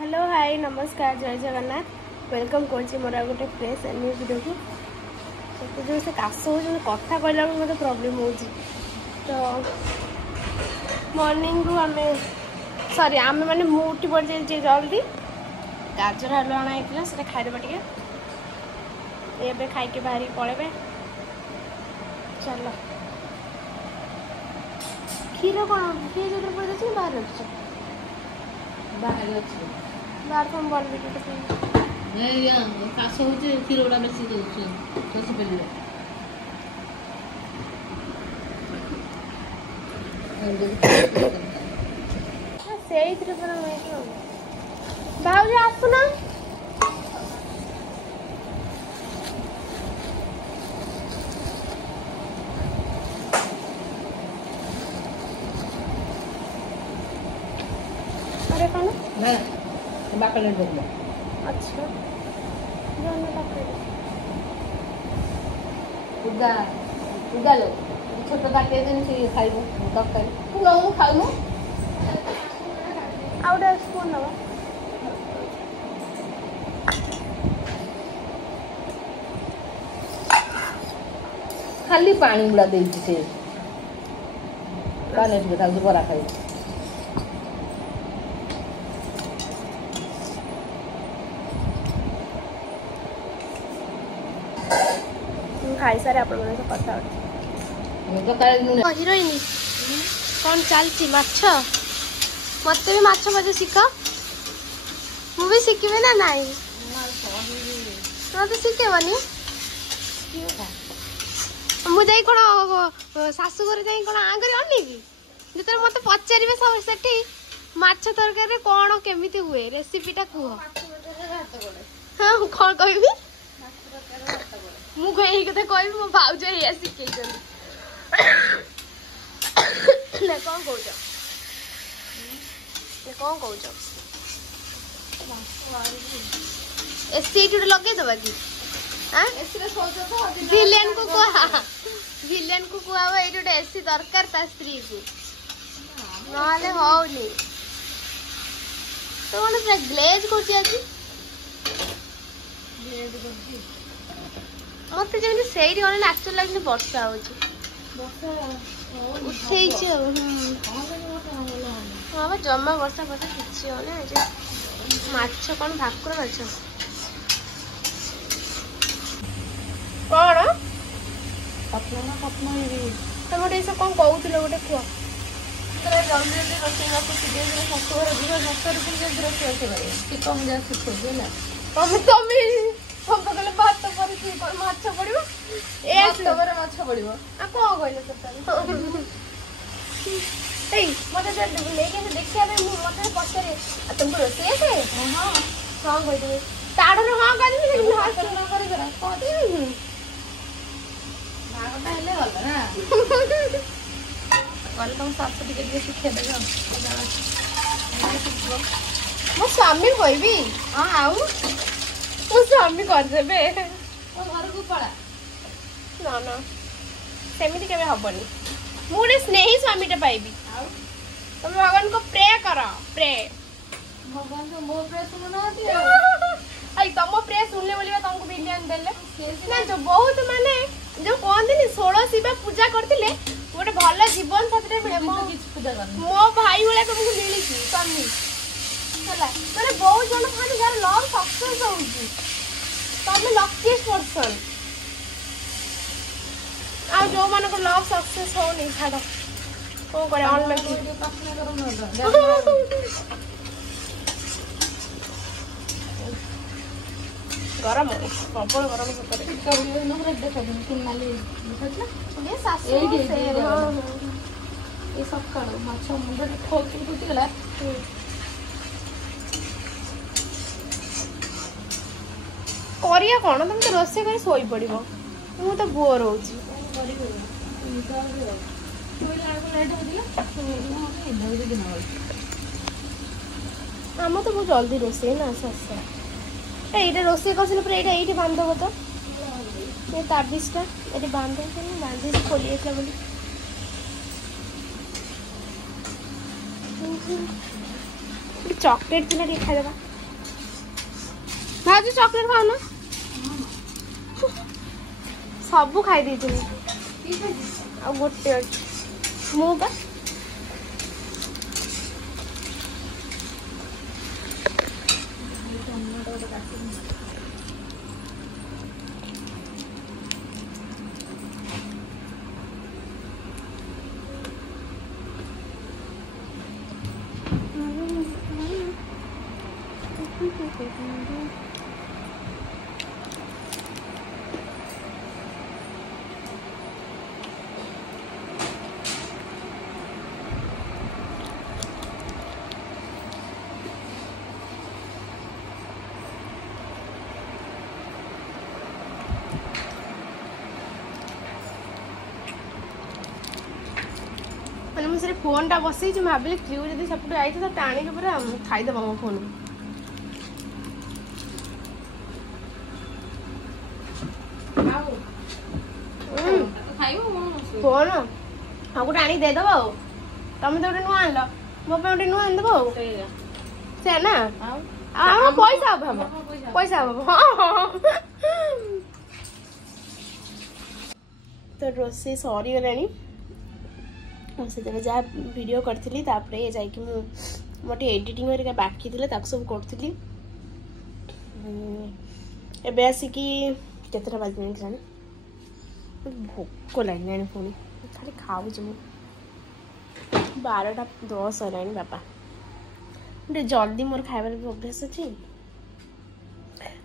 Hello hi नमस्कार जय Jagannath welcome कर मोर गोटे फ्रेश न्यू वीडियो को तो जो से काश हो कथा कहला मतलब प्रॉब्लम हो तो मॉर्निंग रू आम सॉरी आम मैंने उठी पड़ जाए जल्दी गाजर हलुआ अଣା से खाईदेबा टे खाई बाहरी पलैबे चलो क्षीर कौन क्षीर जो पड़े बाहर रख बाहर तुम बल काश हो क्षीर गुड़ा बेसी दस पेल से भाज आसुना अरे कौन ना बाकल बोल अच्छा उगा उगा लो छोट काटे से खाइब तरकारी तू नौ खाऊ आउटे स्पून नवा खाली पानी गुड़ा दे से पानी बरा खाई खाई सारे आप कथा हिरोइन कौन चलती माछ मत भी माछ मजे शिख मुझे शिखे ना नाई मत शिखेबनी मुझे कौन शाशुघर जा कौन आ कर अनेबी जो मत पचारे सब से माछ तरकारी कौन केमी हुए रेसीपीटा कह हाँ कौन कह मुझे यही कथा कह मो भाज या शिखे कौन कौच कौन कौच एसी गोटे लगेदबा कि विलेन को कह ये गोटे एसी दरकार ता स्त्री को ना होनी तो कौन पूरा ग्लेज कर मत जमी से एक्चुअल लगे वर्षा उठे हाँ जमा वर्षा फर्षा किसी होने माछ कौन भाकुर माछ कौन तुम गोटे सब कौन कहूल गोटे कुह जल्दी जल्दी रोषे शाशुघर जीव जल्दी रोषे कम जा शिखुची तमें भात पर माछ पड़ो माछ पड़ो कौन कहले मत लेकिन देखा मत पचारे तुमको रोषे आसे हाँ कहीदेवी ताड़ हाँ कर तुम शाशु टे शिखे देव मो स्वामी कहबी हाँ आउ मो स्वामी करदे घर को पड़ा ना ना सेमती के हबनी मुझे स्नेही स्वामीटा पाइबी तुम भगवान को प्रे कर प्रे भगवान को मो प्रे सुनना तुम प्रे सुनले बोलिबा तुमको बिलियन देले ना जो बहुत माने जो कहते 16 शिवा पूजा करथिले गोटे भल जीवन साथी मिले मो भाई वाला तुमको मिली स्वामी मैंने बहुत जन था यार लव सक्सेस होउची तुम लकीस्ट पर्सन आ जो मान को लव सक्सेस होनी छाड़ कौन करे अनलकी गरम प्रबल गरम सका माछ मुंड फुटीगला करिया कौन तुम तो रोषे कर सोई पड़ मु तो बोर हो आम तो बहुत जल्दी रोषे ना सस ये रोषे कर ये बांधब तो ये ताबिजटा ये बांध बांधी खोली बोली चॉकलेट थी ना खाईदेवा ଭାଉଜ ଚକୋଲେଟ୍ ଖାଉନ ସବୁ ଖାଇ ଦେଇଥିଲି ଆଉ ଗୋଟେ ଅଛି ମୁଁ ବା मुझे फोन टा बसई भाविली क्यू जब सेपटे आई तो टाणी के पूरा खाईदेव मो फोन फोन हाँ गोटे आनी देदेव तुम तो गोटे नुआ आन मो गोटे नुआ आनदेव से ना पैसा हम पैसा हम हाँ तो रोसे सरी गलानी से जहाँ वीडियो करी जाकि मोटे एडिटिंग हरिका बाकी थे सब करी एबे आसिकी केतटा बाजि जाने भोक लगे पुणी खाली खाऊ 12:10 है बापा गोटे जल्दी मोर खाइबार भी अभ्यास अच्छी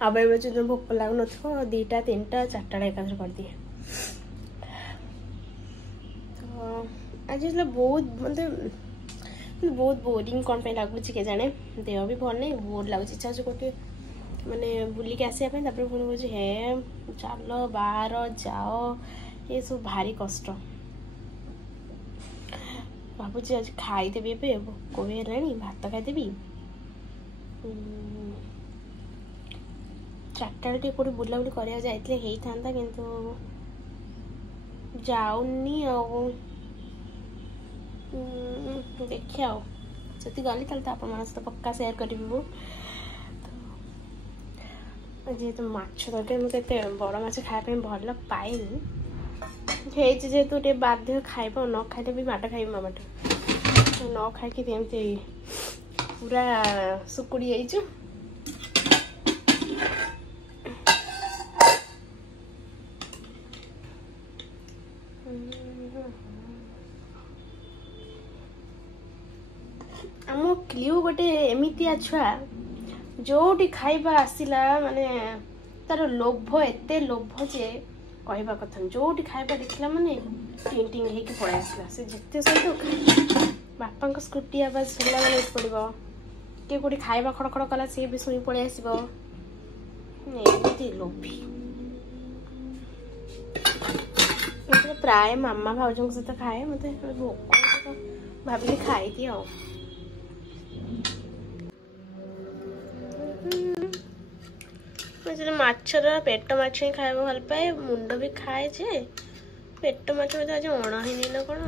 आ बेले जो भोक लगुन 2टा 3टा 4टा एकाथर कर दिए आज बहुत मतलब बहुत बोरिंग कौन पे लगुच के जाने देह भी भल नहीं बोर लगुच इच्छा गोटे माने बुलिक आसापी पुणी कौन हे चल बाहर जाओ ये सब भारी कष्ट भावुँ आज खाईदेवी भोक भी है भात खाईदेवी 4टा टे कौट बुलाबुली कराया जाइए होता किंतु जाऊनी देखिए जति गली तो आप सहित पक्का सेयार करी जेहेतु माछ तरकारी मुझे बड़ माछ खायापी भल पाएनि जेहेतु टे बाध्य खाइब न खाइले भी माट खाइब मामाठ न खाई पूरा सुकुड़ी जाइछु आम क्लियो गोटे एमितिया छुआ जोटी खाइबा आसिला माने तार लोभ एते लोभ जे कहवा कथा जोटी खाइबा देखला माने टिंग टिंग हेकी पड़े आसला से जिते सहित बापा स्कूटी आवाज सुनला माने पड़ो किए कोटी खाइबा खड़खड़ कला सी भी शुणी पड़े आसब एमती लोभी प्राय मामा भाउज सहित खाए मत भोक भाविली खाई दिए माछर पेट माछ ही खाए भल पाए मुंड भी खाए जे पेट माछ आज अणा ही ना कौन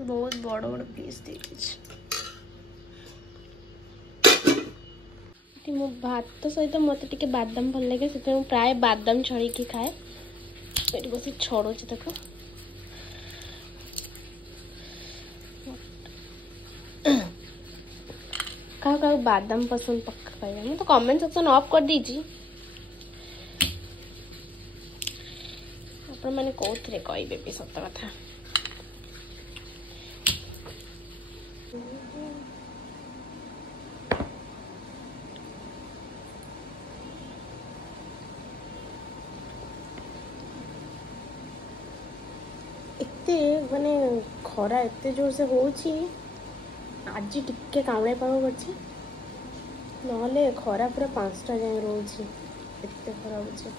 बहुत बड़ बड़ पीस दे मो भात सहित मत टे बादाम भल लगे से प्राय बादाम छड़ी खाए ये बस छड़ो देखो क्या बादाम पसंद पक्का पाइबा मैं तो कमेंट सेक्शन ऑफ कर दीजिए आपण मैंने कौन कहे भी सत कथा माने खरा एते जोर से होची आज टिके कावळे पाग करछि नहले खरा पूरा 5टा जाए रोची एते खरा होची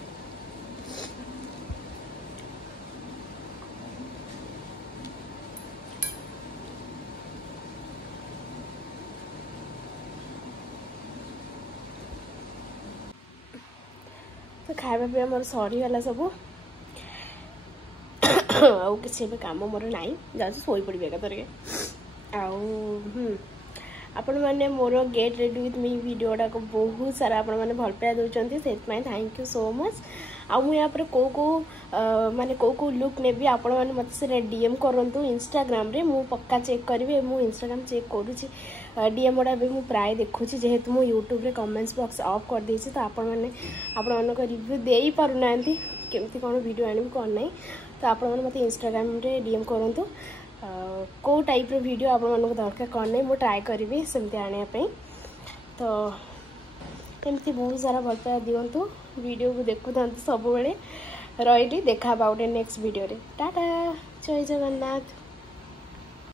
तो तो खाଇବା पिଇବା मोर सरीगला सब आउ किसी काम मोर ना जा शोई पड़ी एकाथरके आपण मैंने मोर get ready with me video टाक बहुत सारा आपण मैंने भल पाया दौरान से थैंक यू सो मच। आउ मुझे यहाँ को माने को लुक नेबी आपण मैंने मत से डीएम करूँ इंस्टाग्राम रे मु पक्का चेक करी मु इंस्टाग्राम चेक करुँची डीएम गुड़ा भी मुझे प्राय देखुची जेहेतु मु यूट्यूब रे कमेंट्स बॉक्स ऑफ कर देछि तो आपण मैंने रिव्यू दे पारुना केमती कौन वीडियो आनी कौन नहीं तो आपण मैंने मत इंस्टाग्राम रे डीएम करूँ को टाइप वीडियो आप दरकार कौन नहीं मुझे ट्राए करी सेमती आने तो एमती बहुत सारा भल पाया दिंतु वीडियो को देखु था सब रही देखा गोटे नेक्स्ट वीडियो रे टाटा जय जगन्नाथ।